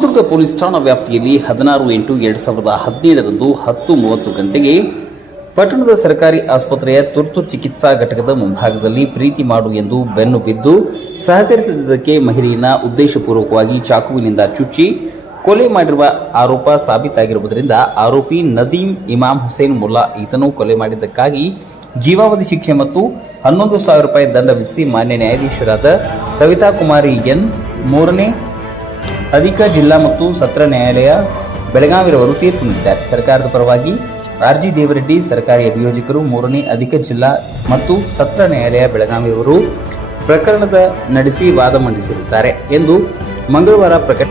Chitradurga police ಠಾಣಾ ವ್ಯಾಪ್ತಿಯಲ್ಲಿ 16/8/2017 10:30 ಗಂಟೆಗೆ ಪಟ್ಟಣದ ಸರ್ಕಾರಿ ಆಸ್ಪತ್ರೆಯ ತುರ್ತು ಚಿಕಿತ್ಸಾ ಘಟಕದ ಮುಂಭಾಗದಲ್ಲಿ ಪ್ರೀತಿ ಮಾಡು ಎಂದು ಬೆನ್ನು ಬಿದ್ದು ಸಹಕರಿಸಿದ್ದಕ್ಕೆ ಮಹಿಳೆಯನ್ನ ಉದ್ದೇಶಪೂರ್ವಕವಾಗಿ ಚಾಕುವಿನಿಂದ ಚುಚ್ಚಿ ಕೊಲೆ ಮಾಡಿರುವ ಆರೋಪ ಸಾಬೀತಾಗಿರುವುದರಿಂದ ಆರೋಪಿ ನದೀಂ ಇಮಾಮ್ ಹುಸೇನ್ ಮುಲ್ಲಾ ಈತನು ಕೊಲೆ ಮಾಡಿದ್ದಕ್ಕಾಗಿ ಜೀವಾವಧಿ ಶಿಕ್ಷೆ ಮತ್ತು 11,000 ರೂಪಾಯಿ ದಂಡ ವಿಧಿಸಿ ಮಾನ್ಯ ನ್ಯಾಯಾಧೀಶರಾದ ಸವಿತಾ ಕುಮಾರಿ ಎನ್, ಮೂರನೇ ಅಧಿಕ ಜಿಲ್ಲಾ ಮತ್ತು ಸತ್ರ ನ್ಯಾಯಾಲಯ ಬೆಳಗಾವಿರವರು ತೀರ್ಪು ನೀಡಿದ್ದಾರೆ. ಸರ್ಕಾರದ ಪರವಾಗಿ ಆರ್.ಜಿ. ದೇವರೆಡ್ಡಿ, ಸರ್ಕಾರಿ ಅಭಿಯೋಜಕರು, ಮೂರನೇ ಅಧಿಕ ಜಿಲ್ಲಾ ಮತ್ತು ಸತ್ರ ನ್ಯಾಯಾಲಯ ಬೆಳಗಾವಿರವರು ಪ್ರಕರಣದ ನಡೆಸಿ ವಾದ ಮಂಡಿಸಿರುತ್ತಾರೆ ಎಂದು ಮಂಗಳವಾರ ಪ್ರಕಟ